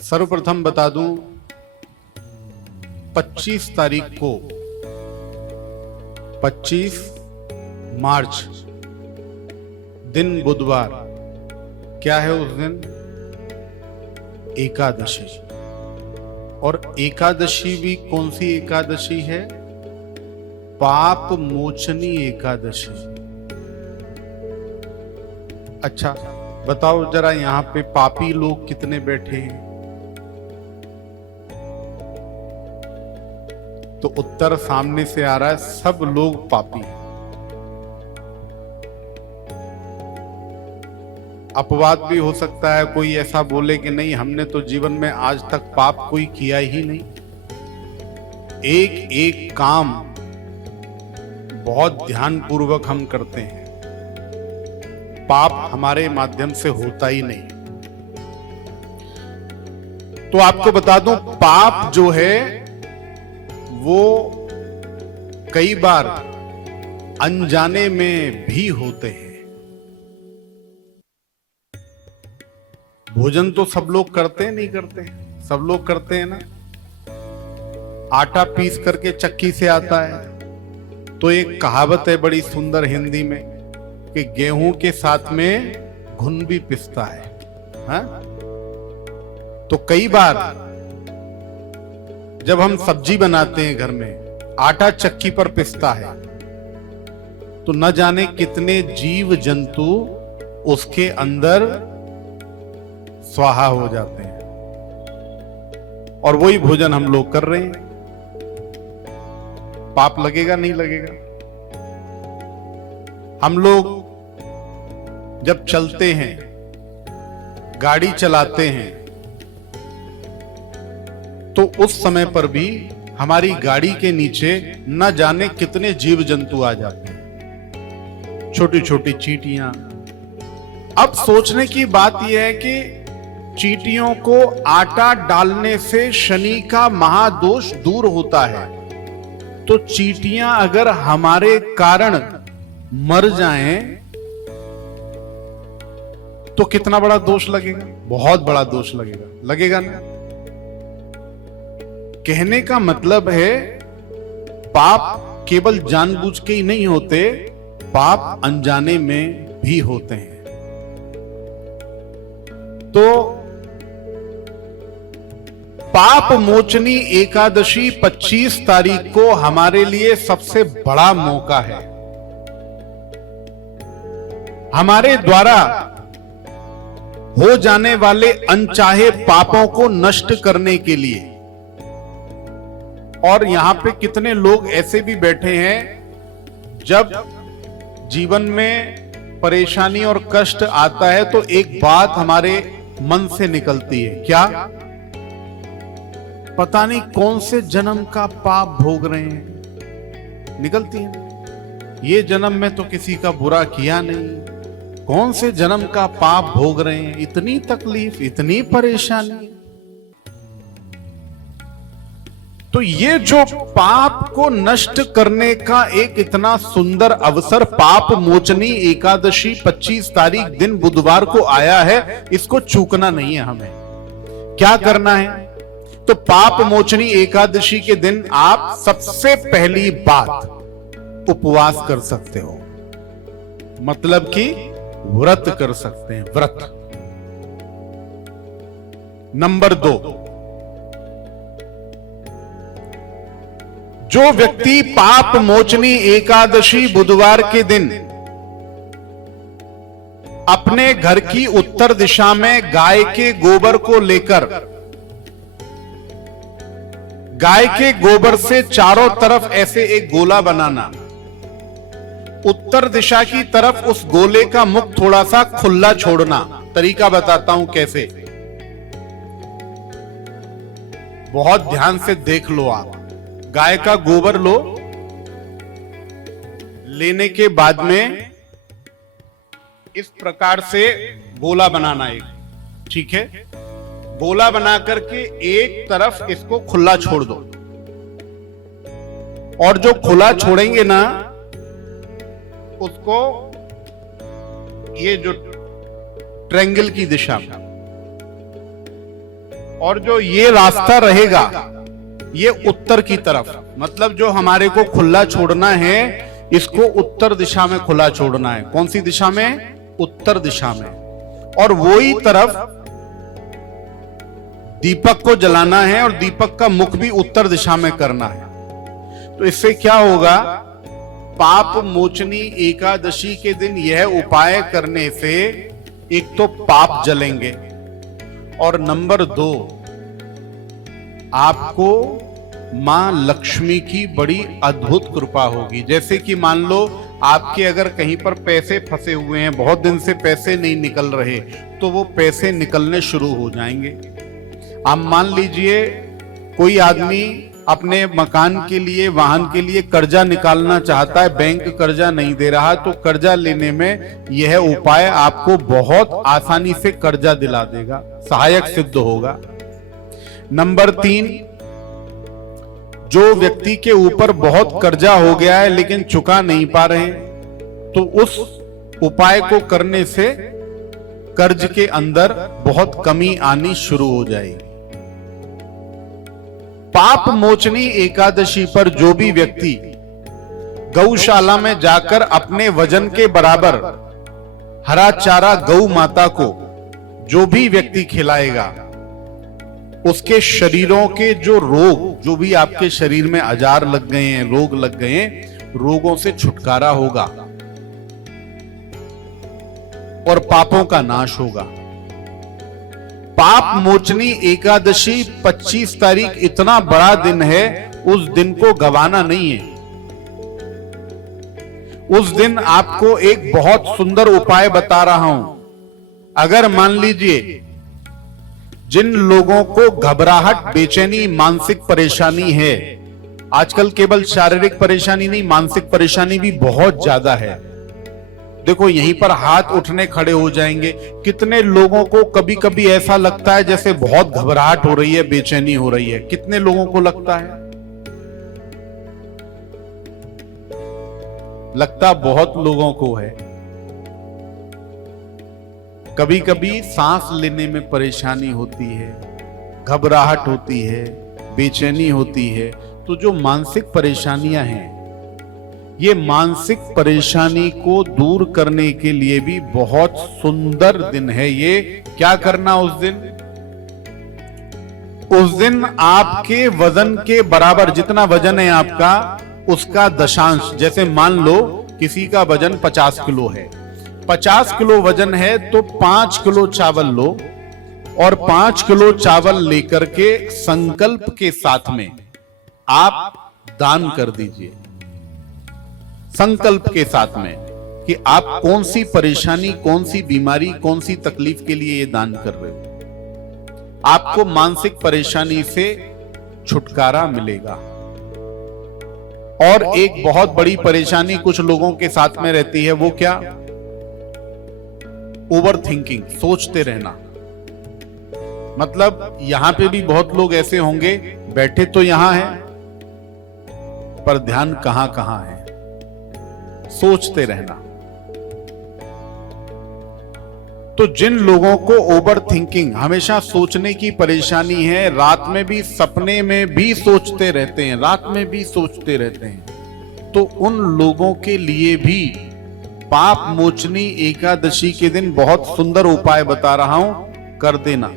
सर्वप्रथम बता दूं 25 तारीख को 25 मार्च दिन बुधवार क्या है उस दिन? एकादशी। और एकादशी भी कौन सी एकादशी है? पाप मोचनी एकादशी। अच्छा बताओ जरा यहां पे पापी लोग कितने बैठे हैं? तो उत्तर सामने से आ रहा है, सब लोग पापी हैं। अपवाद भी हो सकता है, कोई ऐसा बोले कि नहीं हमने तो जीवन में आज तक पाप कोई किया ही नहीं। एक एक काम बहुत ध्यानपूर्वक हम करते हैं, पाप हमारे माध्यम से होता ही नहीं। तो आपको बता दूं, पाप जो है वो कई बार अनजाने में भी होते हैं। भोजन तो सब लोग करते हैं, नहीं करते हैं? सब लोग करते हैं ना। आटा पीस करके चक्की से आता है, तो एक कहावत है बड़ी सुंदर हिंदी में कि गेहूं के साथ में घुन भी पिसता है। हा? तो कई बार जब हम सब्जी बनाते हैं घर में, आटा चक्की पर पिसता है, तो न जाने कितने जीव जंतु उसके अंदर स्वाहा हो जाते हैं, और वही भोजन हम लोग कर रहे हैं। पाप लगेगा नहीं लगेगा? हम लोग जब चलते हैं, गाड़ी चलाते हैं, तो उस समय पर भी हमारी गाड़ी के नीचे न जाने कितने जीव जंतु आ जाते हैं, छोटी छोटी चींटियां। अब सोचने की बात यह है कि चींटियों को आटा डालने से शनि का महादोष दूर होता है, तो चींटियां अगर हमारे कारण मर जाएं तो कितना बड़ा दोष लगेगा? बहुत बड़ा दोष लगेगा। लगेगा ना? कहने का मतलब है पाप केवल जानबूझ के ही नहीं होते, पाप अनजाने में भी होते हैं। तो पाप मोचनी एकादशी 25 तारीख को हमारे लिए सबसे बड़ा मौका है, हमारे द्वारा हो जाने वाले अनचाहे पापों को नष्ट करने के लिए। और यहां पे कितने लोग ऐसे भी बैठे हैं, जब जीवन में परेशानी और कष्ट आता है तो एक बात हमारे मन से निकलती है, क्या? पता नहीं कौन से जन्म का पाप भोग रहे हैं, निकलती है। ये जन्म में तो किसी का बुरा किया नहीं, कौन से जन्म का पाप भोग रहे हैं, इतनी तकलीफ, इतनी परेशानी। तो ये जो पाप को नष्ट करने का एक इतना सुंदर अवसर पाप मोचनी एकादशी 25 तारीख दिन बुधवार को आया है, इसको चूकना नहीं है हमें। क्या करना है? तो पाप मोचनी एकादशी के दिन आप सबसे पहली बात उपवास कर सकते हो, मतलब कि व्रत कर सकते हैं, व्रत। नंबर 2, जो व्यक्ति पाप मोचनी एकादशी बुधवार के दिन अपने घर की उत्तर दिशा में गाय के गोबर को लेकर, गाय के गोबर से चारों तरफ ऐसे एक गोला बनाना, उत्तर दिशा की तरफ उस गोले का मुख थोड़ा सा खुला छोड़ना। तरीका बताता हूं कैसे, बहुत ध्यान से देख लो आप। गाय का गोबर लो, लेने के बाद में इस प्रकार से गोला बनाना एक, ठीक है? गोला बना करके एक तरफ इसको खुला छोड़ दो, और जो खुला छोड़ेंगे ना उसको ये जो ट्रायंगल की दिशा और जो ये रास्ता रहेगा ये उत्तर की तरफ, मतलब जो हमारे को खुला छोड़ना है इसको उत्तर दिशा में खुला छोड़ना है। कौन सी दिशा में? उत्तर दिशा में। और वही तरफ दीपक को जलाना है और दीपक का मुख भी उत्तर दिशा में करना है। तो इससे क्या होगा? पाप मोचनी एकादशी के दिन यह उपाय करने से एक तो पाप जलेंगे और नंबर 2 आपको मां लक्ष्मी की बड़ी अद्भुत कृपा होगी। जैसे कि मान लो आपके अगर कहीं पर पैसे फंसे हुए हैं, बहुत दिन से पैसे नहीं निकल रहे, तो वो पैसे निकलने शुरू हो जाएंगे। आप मान लीजिए कोई आदमी अपने मकान के लिए, वाहन के लिए कर्जा निकालना चाहता है, बैंक कर्जा नहीं दे रहा, तो कर्जा लेने में यह उपाय आपको बहुत आसानी से कर्जा दिला देगा, सहायक सिद्ध होगा। नंबर 3, जो व्यक्ति के ऊपर बहुत कर्जा हो गया है लेकिन चुका नहीं पा रहे, तो उस उपाय को करने से कर्ज के अंदर बहुत कमी आनी शुरू हो जाएगी। पाप मोचनी एकादशी पर जो भी व्यक्ति गौशाला में जाकर अपने वजन के बराबर हरा चारा गौ माता को जो भी व्यक्ति खिलाएगा, उसके शरीरों के जो रोग, जो भी आपके शरीर में अजार लग गए हैं, रोग लग गए हैं, रोगों से छुटकारा होगा और पापों का नाश होगा। पाप मोचनी एकादशी 25 तारीख इतना बड़ा दिन है, उस दिन को गवाना नहीं है। उस दिन आपको एक बहुत सुंदर उपाय बता रहा हूं। अगर मान लीजिए जिन लोगों को घबराहट, बेचैनी, मानसिक परेशानी है, आजकल केवल शारीरिक परेशानी नहीं, मानसिक परेशानी भी बहुत ज्यादा है। देखो यहीं पर हाथ उठने खड़े हो जाएंगे। कितने लोगों को कभी कभी ऐसा लगता है जैसे बहुत घबराहट हो रही है, बेचैनी हो रही है। कितने लोगों को लगता है? लगता बहुत लोगों को है। कभी कभी सांस लेने में परेशानी होती है, घबराहट होती है, बेचैनी होती है। तो जो मानसिक परेशानियां हैं, ये मानसिक परेशानी को दूर करने के लिए भी बहुत सुंदर दिन है ये। क्या करना उस दिन? उस दिन आपके वजन के बराबर, जितना वजन है आपका उसका दशांश, जैसे मान लो किसी का वजन 50 किलो है, 50 किलो वजन है तो 5 किलो चावल लो और 5 किलो चावल लेकर के संकल्प के साथ में आप दान कर दीजिए। संकल्प के साथ में कि आप कौन सी परेशानी, कौन सी बीमारी, कौन सी तकलीफ के लिए ये दान कर रहे हो। आपको मानसिक परेशानी से छुटकारा मिलेगा। और एक बहुत बड़ी परेशानी कुछ लोगों के साथ में रहती है, वो क्या? ओवर थिंकिंग, सोचते रहना। मतलब यहां पे भी बहुत लोग ऐसे होंगे, बैठे तो यहां हैं पर ध्यान कहां कहां है, सोचते रहना। तो जिन लोगों को ओवर थिंकिंग, हमेशा सोचने की परेशानी है, रात में भी, सपने में भी सोचते रहते हैं, रात में भी सोचते रहते हैं, तो उन लोगों के लिए भी पाप मोचनी एकादशी के दिन बहुत सुंदर उपाय बता रहा हूं, कर देना।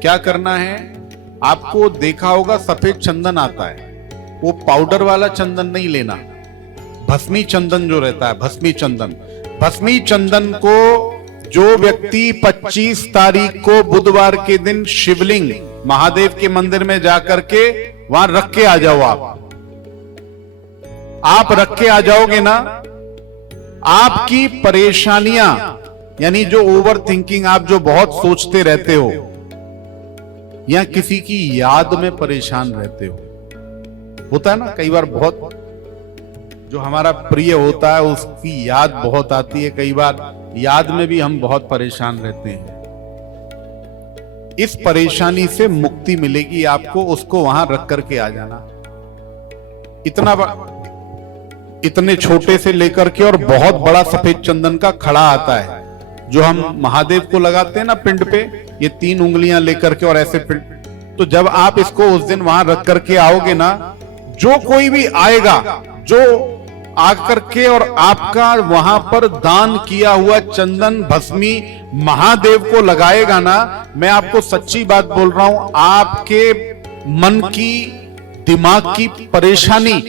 क्या करना है? आपको देखा होगा सफेद चंदन आता है, वो पाउडर वाला चंदन नहीं लेना, भस्मी चंदन जो रहता है, भस्मी चंदन। भस्मी चंदन को जो व्यक्ति 25 तारीख को बुधवार के दिन शिवलिंग महादेव के मंदिर में जाकर के वहां रख के आ जाओ। आप रख के आ जाओगे ना, आपकी परेशानियां, यानी जो ओवर थिंकिंग, आप जो बहुत सोचते रहते हो या किसी की याद में परेशान रहते हो, होता है ना कई बार, बहुत जो हमारा प्रिय होता है उसकी याद बहुत आती है, कई बार याद में भी हम बहुत परेशान रहते हैं। इस परेशानी से मुक्ति मिलेगी आपको, उसको वहां रख करके आ जाना। इतने छोटे से लेकर के और बहुत बड़ा सफेद चंदन का खड़ा आता है, जो हम महादेव को लगाते हैं ना पिंड पे, ये 3 उंगलियां लेकर के और ऐसे तो जब आप इसको उस दिन वहां रख करके आओगे ना, जो कोई भी आएगा, जो आकर के और आपका वहां पर दान किया हुआ चंदन भस्मी महादेव को लगाएगा ना, मैं आपको सच्ची बात बोल रहा हूं, आपके मन की, दिमाग की परेशानी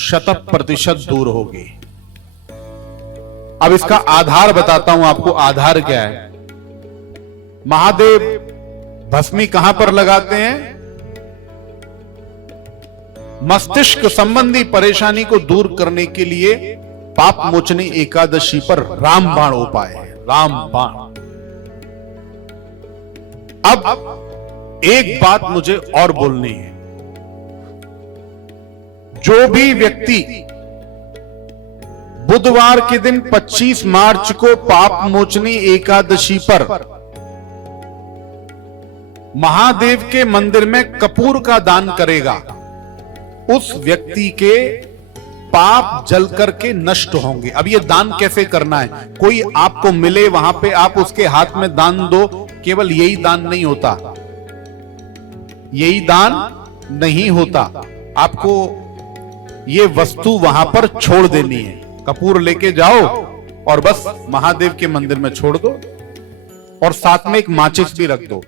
100% दूर होगी। अब इसका आधार बताता हूं आपको। आधार क्या है? महादेव भस्मी कहां पर लगाते हैं? मस्तिष्क संबंधी परेशानी को दूर करने के लिए पाप मोचनी एकादशी पर रामबाण उपाय है। रामबाण। अब एक बात मुझे और बोलनी है। जो भी व्यक्ति बुधवार के दिन 25 मार्च को पाप मोचनी एकादशी पर महादेव के मंदिर में कपूर का दान करेगा, उस व्यक्ति के पाप जल करके नष्ट होंगे। अब ये दान कैसे करना है? कोई आपको मिले वहां पे आप उसके हाथ में दान दो, केवल यही दान नहीं होता, यही दान नहीं होता। आपको ये वस्तु वहां पर छोड़ देनी है। कपूर लेके जाओ और बस महादेव के मंदिर में छोड़ दो और साथ में एक माचिस भी रख दो।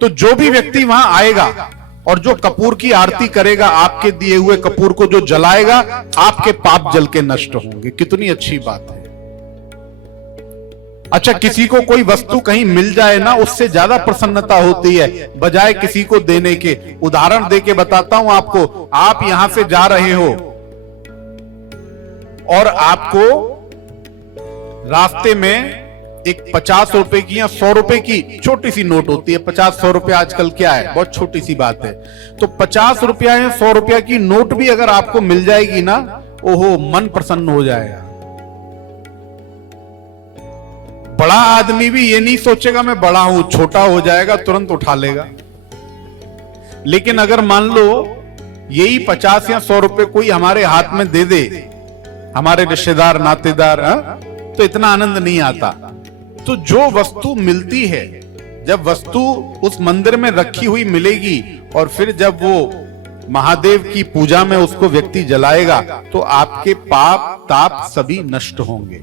तो जो भी व्यक्ति वहां आएगा और जो कपूर की आरती करेगा, आपके दिए हुए कपूर को जो जलाएगा, आपके पाप जल के नष्ट होंगे। कितनी अच्छी बात है। अच्छा, किसी को कोई वस्तु कहीं मिल जाए ना, उससे ज्यादा प्रसन्नता होती है बजाय किसी को देने के। उदाहरण देके बताता हूं आपको। आप यहां से जा रहे हो और आपको रास्ते में एक 50 रुपए की या 100 रुपए की छोटी सी नोट होती है। 50-100 रुपए आजकल क्या है, बहुत छोटी सी बात है। तो 50 रुपया या 100 रुपया की नोट भी अगर आपको मिल जाएगी ना, ओहो, मन प्रसन्न हो जाएगा। बड़ा आदमी भी ये नहीं सोचेगा मैं बड़ा हूं, छोटा हो जाएगा, तुरंत उठा लेगा। लेकिन अगर मान लो यही 50 या 100 रुपए कोई हमारे हाथ में दे दे, हमारे रिश्तेदार नातेदार, तो इतना आनंद नहीं आता। तो जो वस्तु मिलती है, जब वस्तु उस मंदिर में रखी हुई मिलेगी और फिर जब वो महादेव की पूजा में उसको व्यक्ति जलाएगा, तो आपके पाप ताप सभी नष्ट होंगे।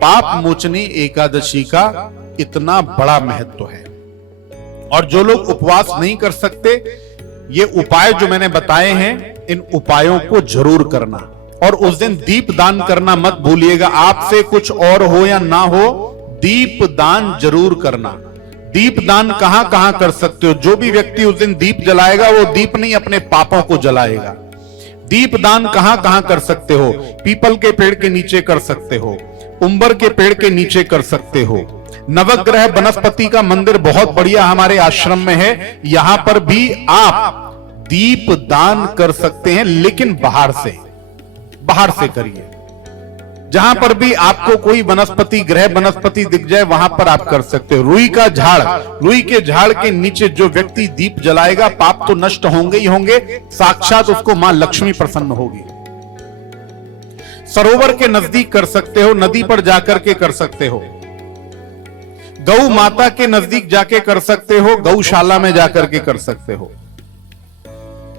पाप मोचनी एकादशी का इतना बड़ा महत्व है। और जो लोग उपवास नहीं कर सकते, ये उपाय जो मैंने बताए हैं, इन उपायों को जरूर करना। और उस दिन दीप दान करना मत भूलिएगा। आपसे कुछ और हो या ना हो, दीप दान जरूर करना। दीप दान कहां कहां कर सकते हो? जो भी व्यक्ति उस दिन दीप जलाएगा, वो दीप नहीं अपने पापों को जलाएगा। दीप दान कहां कहां कर सकते हो? पीपल के पेड़ के नीचे कर सकते हो, उंबर के पेड़ के नीचे कर सकते हो। नवग्रह वनस्पति का मंदिर बहुत बढ़िया हमारे आश्रम में है, यहां पर भी आप दीप दान कर सकते हैं, लेकिन बाहर से करिए। जहां पर भी आपको कोई वनस्पति, ग्रह वनस्पति दिख जाए, वहां पर आप कर सकते हो। रुई का झाड़, रुई के झाड़ के नीचे जो व्यक्ति दीप जलाएगा, पाप तो नष्ट होंगे ही होंगे, साक्षात उसको मां लक्ष्मी प्रसन्न होगी। सरोवर के नजदीक कर सकते हो, नदी पर जाकर के कर सकते हो, गौ माता के नजदीक जाके कर सकते हो, गौशाला में जाकर के कर सकते हो,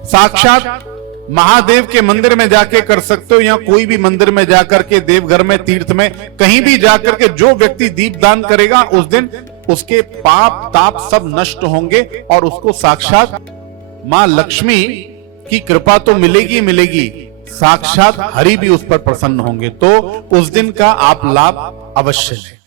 साक्षात महादेव के मंदिर में जाके कर सकते हो, या कोई भी मंदिर में जाकर के, देवघर में, तीर्थ में, कहीं भी जाकर के जो व्यक्ति दीप दान करेगा, उस दिन उसके पाप ताप सब नष्ट होंगे और उसको साक्षात मां लक्ष्मी की कृपा तो मिलेगी मिलेगी, साक्षात हरि भी उस पर प्रसन्न होंगे। तो उस दिन का आप लाभ अवश्य लें।